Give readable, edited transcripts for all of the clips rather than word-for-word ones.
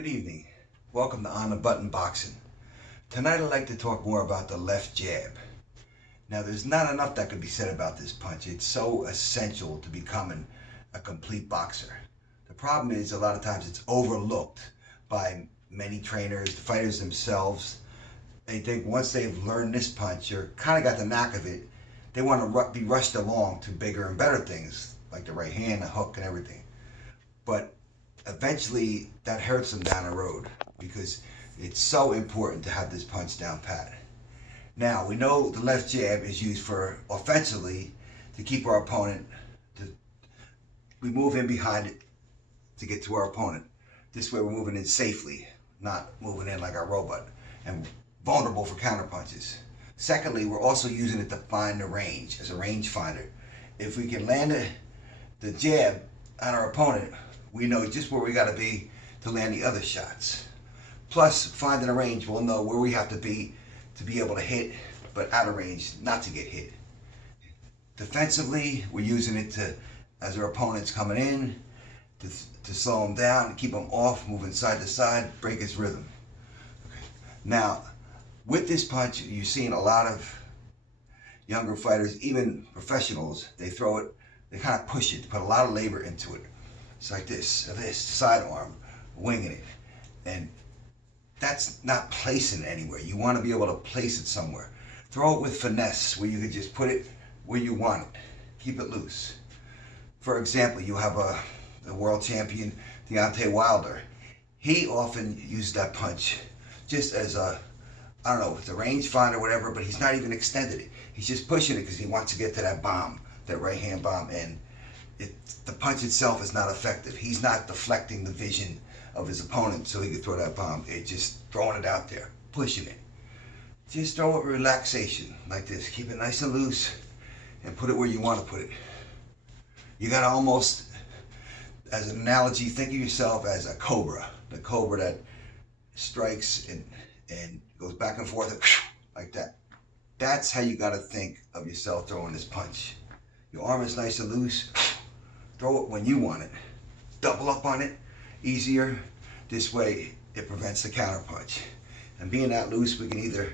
Good evening. Welcome to On the Button Boxing. Tonight I'd like to talk more about the left jab. Now there's not enough that can be said about this punch. It's so essential to becoming a complete boxer. The problem is a lot of times it's overlooked by many trainers, the fighters themselves. They think once they've learned this punch, you're kind of got the knack of it, they want to be rushed along to bigger and better things like the right hand, the hook and everything. But eventually that hurts them down the road because it's so important to have this punch down pat. Now we know the left jab is used for offensively to keep our opponent, we move in behind it to get to our opponent. This way we're moving in safely, not moving in like a robot and vulnerable for counter punches. Secondly, we're also using it to find the range as a range finder. If we can land the jab on our opponent, we know just where we got to be to land the other shots. Plus, finding a range, we'll know where we have to be able to hit, but out of range, not to get hit. Defensively, we're using it to, as our opponent's coming in, to slow him down, keep him off, moving side to side, break his rhythm. Okay. Now, with this punch, you're seeing a lot of younger fighters, even professionals, they throw it, they kind of push it, put a lot of labor into it. It's like this sidearm, winging it. And that's not placing it anywhere. You want to be able to place it somewhere. Throw it with finesse, where you can just put it where you want it. Keep it loose. For example, you have a world champion, Deontay Wilder. He often used that punch just as I don't know, if it's a range finder or whatever, but he's not even extended it. He's just pushing it because he wants to get to that bomb, that right hand bomb, and the punch itself is not effective. He's not deflecting the vision of his opponent so he can throw that bomb. It's just throwing it out there, pushing it. Just throw it with relaxation, like this. Keep it nice and loose and put it where you want to put it. You got to almost, as an analogy, think of yourself as a cobra. The cobra that strikes and goes back and forth like that. That's how you got to think of yourself throwing this punch. Your arm is nice and loose. Throw it when you want it. Double up on it, easier. This way it prevents the counter punch. And being that loose, we can either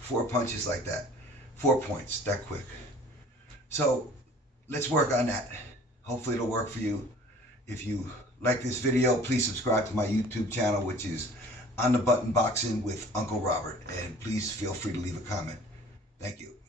4 punches like that. 4 points, that quick. So let's work on that. Hopefully it'll work for you. If you like this video, please subscribe to my YouTube channel, which is On the Button Boxing with Uncle Robert. And please feel free to leave a comment. Thank you.